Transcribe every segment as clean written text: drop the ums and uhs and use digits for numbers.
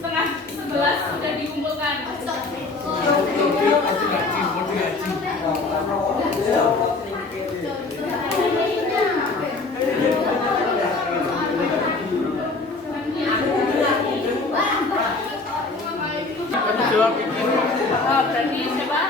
Setengah 11 sudah dikumpulkan. Berarti siapa?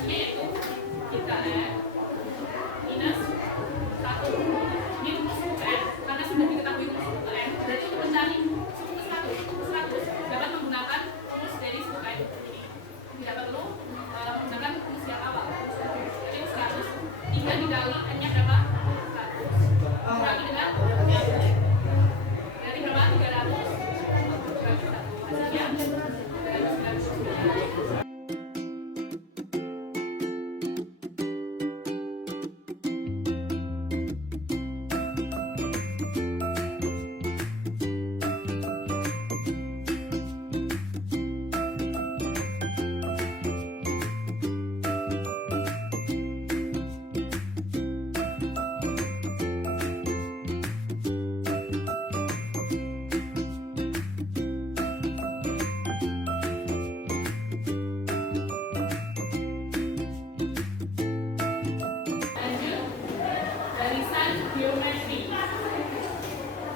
hasilnya yaitu 3N minus 1. Ini rumus suku ke N. Karena sudah diketahui rumus suku ke N, berarti untuk mencari suku ke 100 dapat menggunakan rumus dari suku N ini. Tidak perlu menggunakan rumus yang awal. Jadi 100, 3 dikali N-nya berapa? 100. Dikali dengan N. Berarti berapa? 300. Hasilnya 399.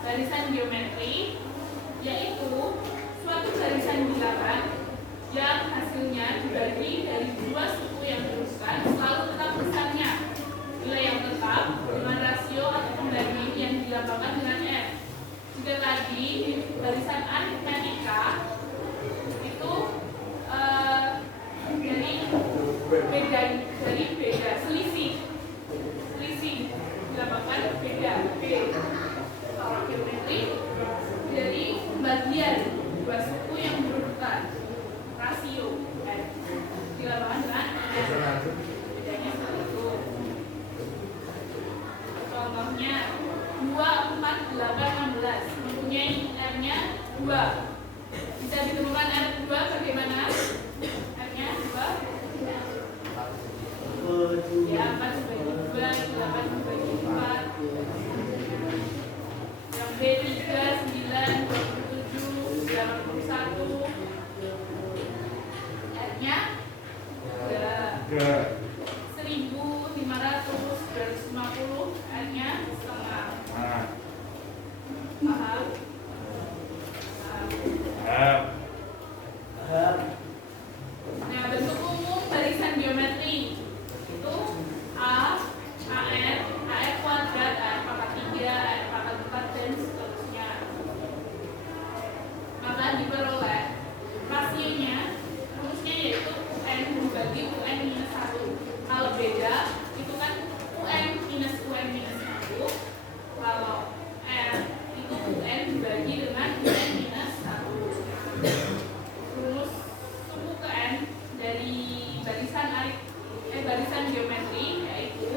Barisan geometri yaitu suatu barisan bilangan yang hasilnya dibagi dari dua suku yang berurutan selalu tetap besarnya. Nilai yang tetap dengan rasio atau pembanding yang dilambangkan dengan N. Jika tadi di barisan aritmetika itu dari beda selisih dilambangkan beda B. Kalau geometri dari pembagian dua suku yang berurutan rasio N dilambangkan dengan N. Bedanya seperti itu. Contohnya 2, 4, 8, 16 mempunyai R-nya 2. Bisa ditemukan R2 bagaimana? R-nya 2 ya 4 dibagi 2, 8 dibagi 4. Yang B3 9, 27, 81. R-nya 1500, 250. R-nya setengah. Paham? Nah, bentuk umum barisan geometri itu A, AR, AR kuadrat, AR pangkat 3, AR pangkat 4, dan seterusnya. Maka diperoleh rasionya, rumusnya yaitu UN dibagi UN minus 1. Kalau beda, itu kan UN minus 1. Kalau R itu UN dibagi dengan UN minus 1. Rumus suku ke N dari barisan geometri yaitu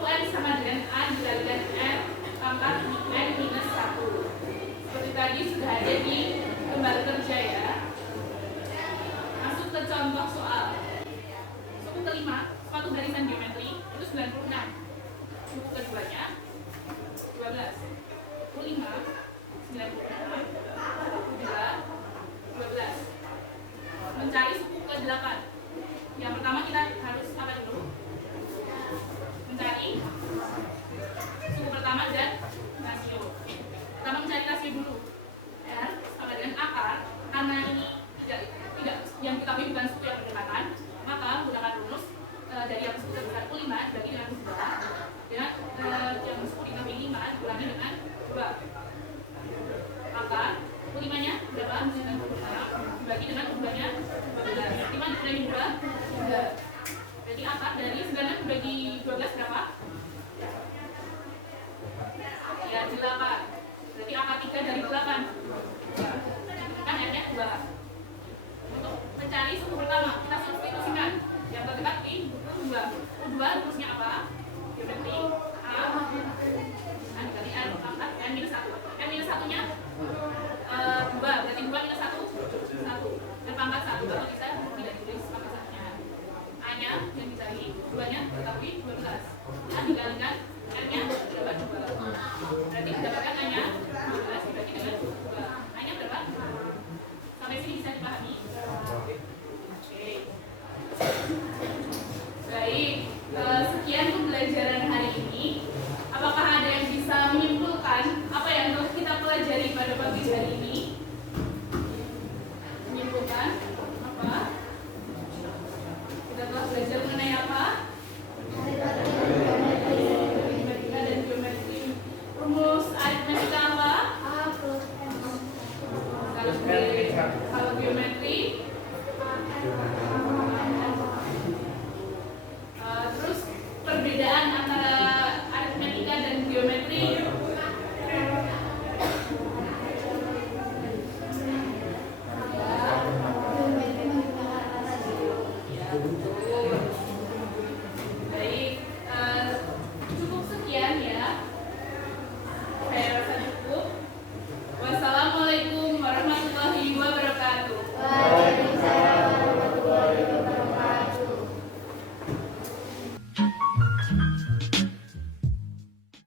UN sama dengan A dikalikan R pangkat N minus 1. Seperti tadi sudah ada di gambar kerja ya. Masuk ke contoh soal. Suku kelima, suatu barisan geometri itu 96. Suku keduanya 12. Suku 5 96. 12. Mencari suku ke-8. Yang pertama kita harus apa dulu? Mencari suku pertama dan rasio. Pertama mencari rasio dulu. R sama dengan akar. Karena ini tidak yang kita pilih bukan suku yang berdekatan, maka gunakan rumus dari yang suku terbesar 5 dibagi dengan 2 dengan yang suku ditambah 5 dikurangi dengan 2. Maka 5-nya berapa? 96 dibagi dengan 2-nya 12. 5 dikurangi 2 3. Jadi akar dari 96 dibagi 12 berapa? Ya 8. Berarti akar 3 dari 8 kan R-nya 2. Untuk mencari suku pertama kita substitusikan yang terdekat di U2. U2 rumusnya apa? Geometri A dikali R pangkat N minus 1. N minus 1-nya 2, berarti 2 minus 1 1. Dan pangkat 1 kalau kita tidak ditulis pangkat 1-nya. A-nya yang dicari, 2-nya diketahui 12. A dikalikan N-nya dapat 2. Berarti mendapatkan A-nya 12 dibagi dengan 2. A-nya berapa? Sampai sini bisa dipahami? Oke. Baik, sekian pembelajaran hari ini. Apakah ada yang bisa menyimpulkan apa yang telah kita pelajari pada pagi hari ini?